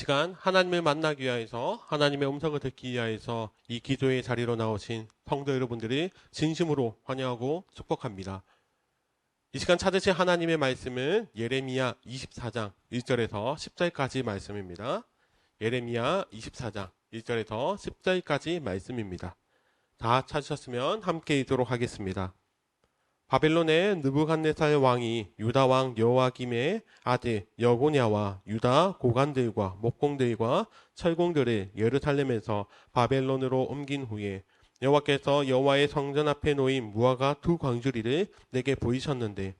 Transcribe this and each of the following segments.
시간 하나님을 만나기 위해서 하나님의 음성을 듣기 위해서 이 기도의 자리로 나오신 성도 여러분들이 진심으로 환영하고 축복합니다. 이 시간 찾으실 하나님의 말씀은 예레미야 24장 1절에서 10절까지 말씀입니다. 예레미야 24장 1절에서 10절까지 말씀입니다. 다 찾으셨으면 함께 읽도록 하겠습니다. 바벨론의 느부갓네살 왕이 유다 왕 여호야김의 아들 여고냐와 유다 고관들과 목공들과 철공들을 예루살렘에서 바벨론으로 옮긴 후에 여호와께서 여호와의 성전 앞에 놓인 무화과 두 광주리를 내게 보이셨는데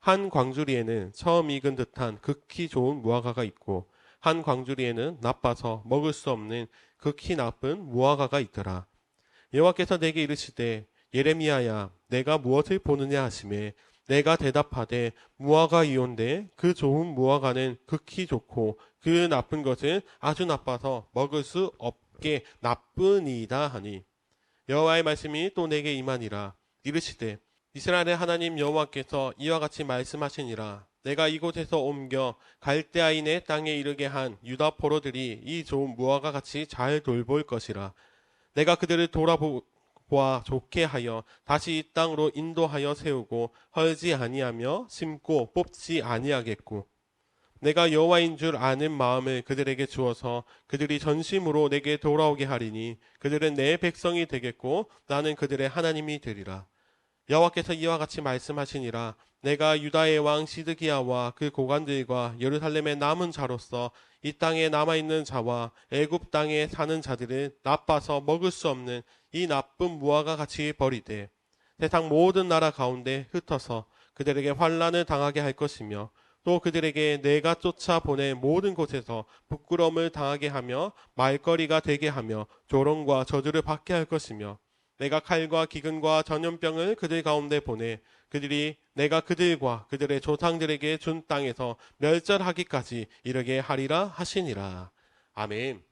한 광주리에는 처음 익은 듯한 극히 좋은 무화과가 있고 한 광주리에는 나빠서 먹을 수 없는 극히 나쁜 무화과가 있더라. 여호와께서 내게 이르시되 예레미야야 내가 무엇을 보느냐 하시매 내가 대답하되 무화과이온데 그 좋은 무화과는 극히 좋고 그 나쁜 것은 아주 나빠서 먹을 수 없게 나쁘니이다 하니 여호와의 말씀이 또 내게 임하니라. 이르시되 이스라엘의 하나님 여호와께서 이와 같이 말씀하시니라. 내가 이곳에서 옮겨 갈대아인의 땅에 이르게 한 유다 포로들이 이 좋은 무화과 같이 잘 돌볼 것이라. 내가 그들을 돌아보아 좋게 하여 다시 이 땅으로 인도하여 세우고 헐지 아니하며 심고 뽑지 아니하겠고 내가 여호와인 줄 아는 마음을 그들에게 주어서 그들이 전심으로 내게 돌아오게 하리니 그들은 내 백성이 되겠고 나는 그들의 하나님이 되리라. 여호와께서 이와 같이 말씀하시니라. 내가 유다의 왕 시드기야와 그 고관들과 예루살렘의 남은 자로서 이 땅에 남아있는 자와 애굽 땅에 사는 자들을 나빠서 먹을 수 없는 이 나쁜 무화과 같이 버리되 세상 모든 나라 가운데 흩어서 그들에게 환난을 당하게 할 것이며 또 그들에게 내가 쫓아 보낸 모든 곳에서 부끄러움을 당하게 하며 말거리가 되게 하며 조롱과 저주를 받게 할 것이며 내가 칼과 기근과 전염병을 그들 가운데 보내 그들이 내가 그들과 그들의 조상들에게 준 땅에서 멸절하기까지 이르게 하리라 하시니라. 아멘.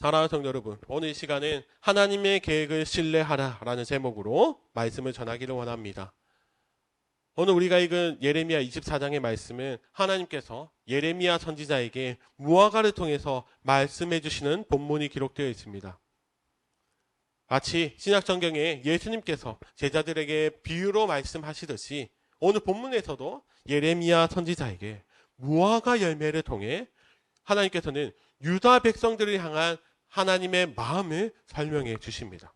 사랑하는 성도 여러분, 오늘 이 시간은 하나님의 계획을 신뢰하라 라는 제목으로 말씀을 전하기를 원합니다. 오늘 우리가 읽은 예레미야 24장의 말씀은 하나님께서 예레미야 선지자에게 무화과를 통해서 말씀해 주시는 본문이 기록되어 있습니다. 마치 신약성경에 예수님께서 제자들에게 비유로 말씀하시듯이 오늘 본문에서도 예레미야 선지자에게 무화과 열매를 통해 하나님께서는 유다 백성들을 향한 하나님의 마음을 설명해 주십니다.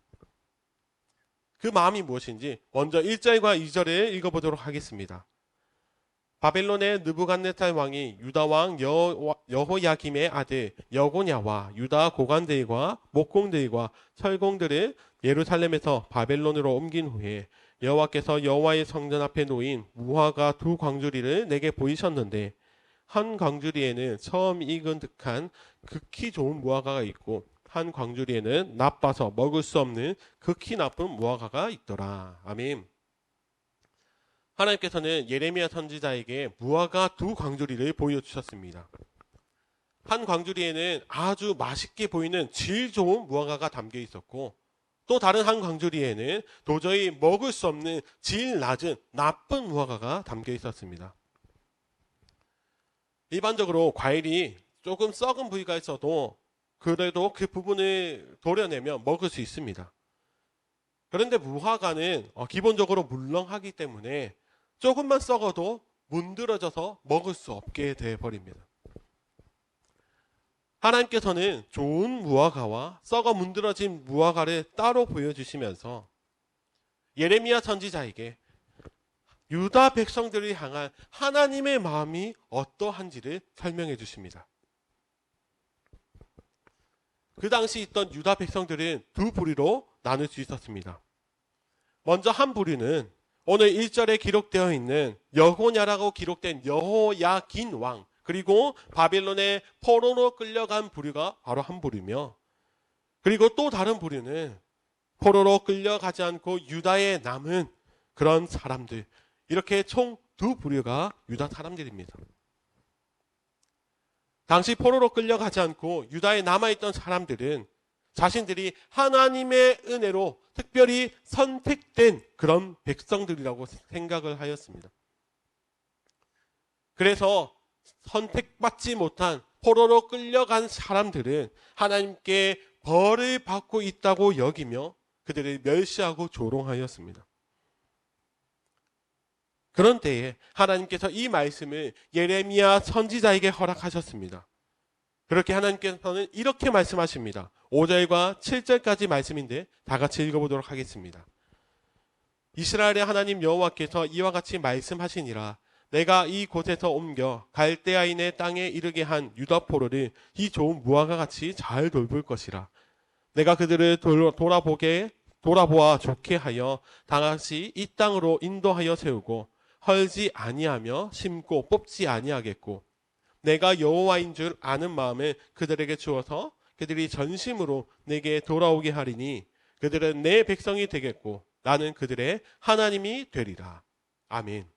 그 마음이 무엇인지 먼저 1절과 2절을 읽어보도록 하겠습니다. 바벨론의 느부갓네살 왕이 유다 왕 여호야김의 아들 여고냐와 유다 고관들과 목공들과 철공들을 예루살렘에서 바벨론으로 옮긴 후에 여호와께서 여호와의 성전 앞에 놓인 무화과 두 광주리를 내게 보이셨는데 한 광주리에는 처음 익은 듯한 극히 좋은 무화과가 있고 한 광주리에는 나빠서 먹을 수 없는 극히 나쁜 무화과가 있더라. 아멘. 하나님께서는 예레미야 선지자에게 무화과 두 광주리를 보여주셨습니다. 한 광주리에는 아주 맛있게 보이는 질 좋은 무화과가 담겨 있었고 또 다른 한 광주리에는 도저히 먹을 수 없는 질 낮은 나쁜 무화과가 담겨 있었습니다. 일반적으로 과일이 조금 썩은 부위가 있어도 그래도 그 부분을 도려내면 먹을 수 있습니다. 그런데 무화과는 기본적으로 물렁하기 때문에 조금만 썩어도 문드러져서 먹을 수 없게 되어버립니다. 하나님께서는 좋은 무화과와 썩어 문드러진 무화과를 따로 보여주시면서 예레미야 선지자에게 유다 백성들을 향한 하나님의 마음이 어떠한지를 설명해 주십니다. 그 당시 있던 유다 백성들은 두 부류로 나눌 수 있었습니다. 먼저 한 부류는 오늘 1절에 기록되어 있는 여고냐라고 기록된 여호야긴 왕 그리고 바벨론의 포로로 끌려간 부류가 바로 한 부류며 그리고 또 다른 부류는 포로로 끌려가지 않고 유다에 남은 그런 사람들 이렇게 총 두 부류가 유다 사람들입니다. 당시 포로로 끌려가지 않고 유다에 남아있던 사람들은 자신들이 하나님의 은혜로 특별히 선택된 그런 백성들이라고 생각을 하였습니다. 그래서 선택받지 못한 포로로 끌려간 사람들은 하나님께 벌을 받고 있다고 여기며 그들을 멸시하고 조롱하였습니다. 그런 때에 하나님께서 이 말씀을 예레미야 선지자에게 허락하셨습니다. 그렇게 하나님께서는 이렇게 말씀하십니다. 5절과 7절까지 말씀인데 다 같이 읽어보도록 하겠습니다. 이스라엘의 하나님 여호와께서 이와 같이 말씀하시니라. 내가 이 곳에서 옮겨 갈대아인의 땅에 이르게 한 유다 포로를 이 좋은 무화과 같이 잘 돌볼 것이라. 내가 그들을 돌아보아 좋게 하여 다같이 이 땅으로 인도하여 세우고 헐지 아니하며 심고 뽑지 아니하겠고 내가 여호와인 줄 아는 마음을 그들에게 주어서 그들이 전심으로 내게 돌아오게 하리니 그들은 내 백성이 되겠고 나는 그들의 하나님이 되리라. 아멘.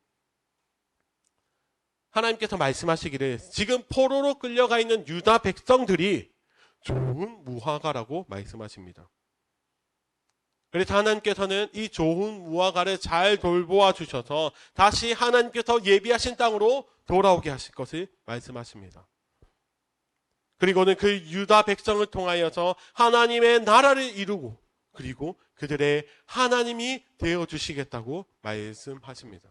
하나님께서 말씀하시기를 지금 포로로 끌려가 있는 유다 백성들이 좋은 무화과라고 말씀하십니다. 그래서 하나님께서는 이 좋은 무화과를 잘 돌보아 주셔서 다시 하나님께서 예비하신 땅으로 돌아오게 하실 것을 말씀하십니다. 그리고는 그 유다 백성을 통하여서 하나님의 나라를 이루고 그리고 그들의 하나님이 되어주시겠다고 말씀하십니다.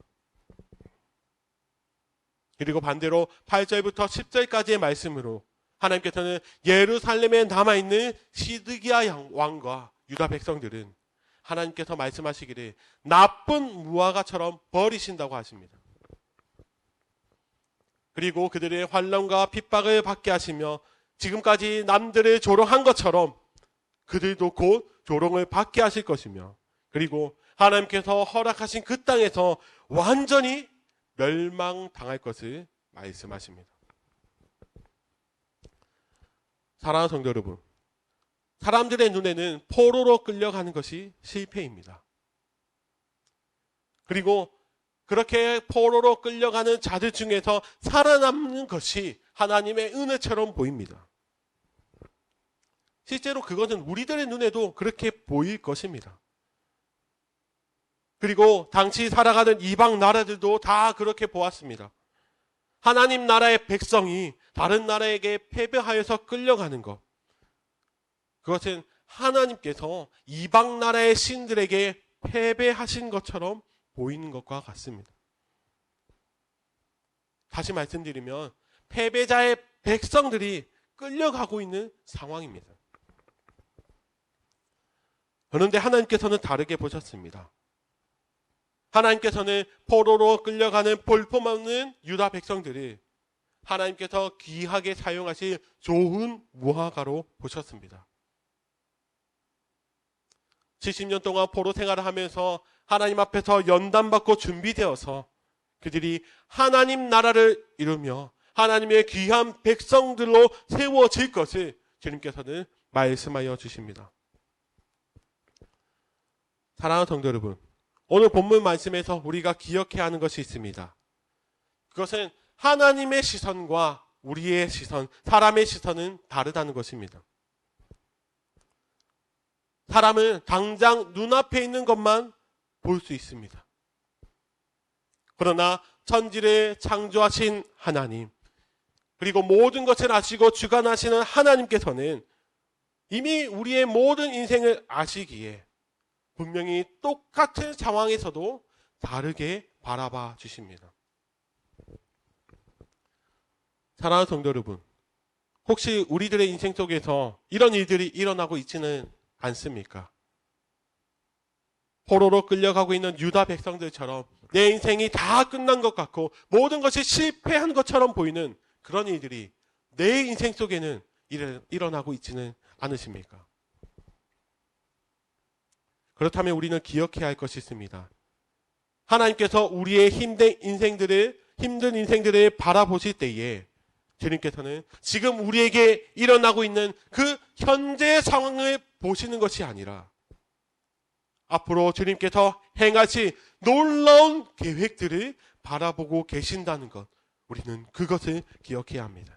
그리고 반대로 8절부터 10절까지의 말씀으로 하나님께서는 예루살렘에 남아있는 시드기야 왕과 유다 백성들은 하나님께서 말씀하시기를 나쁜 무화과처럼 버리신다고 하십니다. 그리고 그들의 환난과 핍박을 받게 하시며 지금까지 남들을 조롱한 것처럼 그들도 곧 조롱을 받게 하실 것이며 그리고 하나님께서 허락하신 그 땅에서 완전히 멸망당할 것을 말씀하십니다. 사랑하는 성도 여러분, 사람들의 눈에는 포로로 끌려가는 것이 실패입니다. 그리고 그렇게 포로로 끌려가는 자들 중에서 살아남는 것이 하나님의 은혜처럼 보입니다. 실제로 그것은 우리들의 눈에도 그렇게 보일 것입니다. 그리고 당시 살아가는 이방 나라들도 다 그렇게 보았습니다. 하나님 나라의 백성이 다른 나라에게 패배하여서 끌려가는 것. 그것은 하나님께서 이방 나라의 신들에게 패배하신 것처럼 보이는 것과 같습니다. 다시 말씀드리면 패배자의 백성들이 끌려가고 있는 상황입니다. 그런데 하나님께서는 다르게 보셨습니다. 하나님께서는 포로로 끌려가는 볼품없는 유다 백성들을 하나님께서 귀하게 사용하실 좋은 무화과로 보셨습니다. 70년 동안 포로 생활을 하면서 하나님 앞에서 연단받고 준비되어서 그들이 하나님 나라를 이루며 하나님의 귀한 백성들로 세워질 것을 주님께서는 말씀하여 주십니다. 사랑하는 성도 여러분, 오늘 본문 말씀에서 우리가 기억해야 하는 것이 있습니다. 그것은 하나님의 시선과 우리의 시선, 사람의 시선은 다르다는 것입니다. 사람은 당장 눈앞에 있는 것만 볼 수 있습니다. 그러나 천지를 창조하신 하나님, 그리고 모든 것을 아시고 주관하시는 하나님께서는 이미 우리의 모든 인생을 아시기에 분명히 똑같은 상황에서도 다르게 바라봐 주십니다. 사랑하는 성도 여러분, 혹시 우리들의 인생 속에서 이런 일들이 일어나고 있지는 않습니까? 포로로 끌려가고 있는 유다 백성들처럼 내 인생이 다 끝난 것 같고 모든 것이 실패한 것처럼 보이는 그런 일들이 내 인생 속에는 일어나고 있지는 않으십니까? 그렇다면 우리는 기억해야 할 것이 있습니다. 하나님께서 우리의 힘든 인생들을 바라보실 때에 주님께서는 지금 우리에게 일어나고 있는 그 현재의 상황을 보시는 것이 아니라 앞으로 주님께서 행하실 놀라운 계획들을 바라보고 계신다는 것, 우리는 그것을 기억해야 합니다.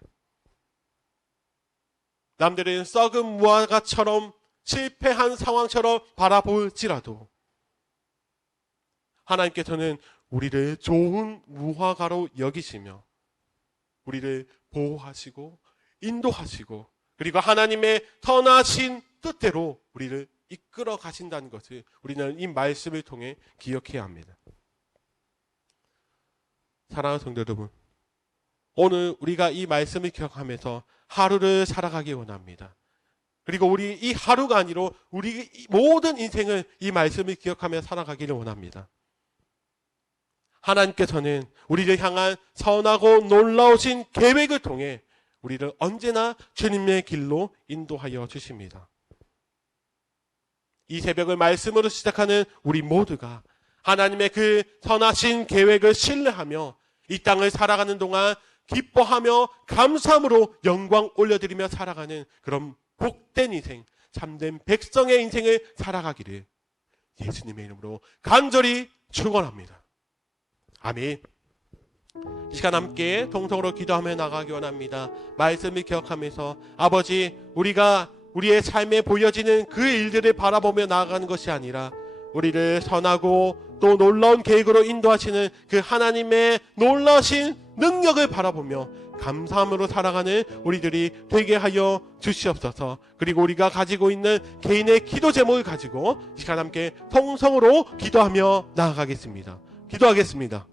남들은 썩은 무화과처럼 실패한 상황처럼 바라볼지라도 하나님께서는 우리를 좋은 무화과로 여기시며 우리를 보호하시고 인도하시고 그리고 하나님의 선하신 뜻대로 우리를 이끌어 가신다는 것을 우리는 이 말씀을 통해 기억해야 합니다. 사랑하는 성도 여러분, 오늘 우리가 이 말씀을 기억하면서 하루를 살아가기 원합니다. 그리고 우리 이 하루가 아니라 우리 모든 인생을 이 말씀을 기억하며 살아가기를 원합니다. 하나님께서는 우리를 향한 선하고 놀라우신 계획을 통해 우리를 언제나 주님의 길로 인도하여 주십니다. 이 새벽을 말씀으로 시작하는 우리 모두가 하나님의 그 선하신 계획을 신뢰하며 이 땅을 살아가는 동안 기뻐하며 감사함으로 영광 올려드리며 살아가는 그런 복된 인생, 참된 백성의 인생을 살아가기를 예수님의 이름으로 간절히 축원합니다. 아멘. 이 시간 함께 동성으로 기도하며 나가기 원합니다. 말씀을 기억하면서 아버지, 우리가 우리의 삶에 보여지는 그 일들을 바라보며 나아가는 것이 아니라 우리를 선하고 또 놀라운 계획으로 인도하시는 그 하나님의 놀라신 능력을 바라보며 감사함으로 살아가는 우리들이 되게 하여 주시옵소서. 그리고 우리가 가지고 있는 개인의 기도 제목을 가지고 이 시간 함께 통성으로 기도하며 나아가겠습니다. 기도하겠습니다.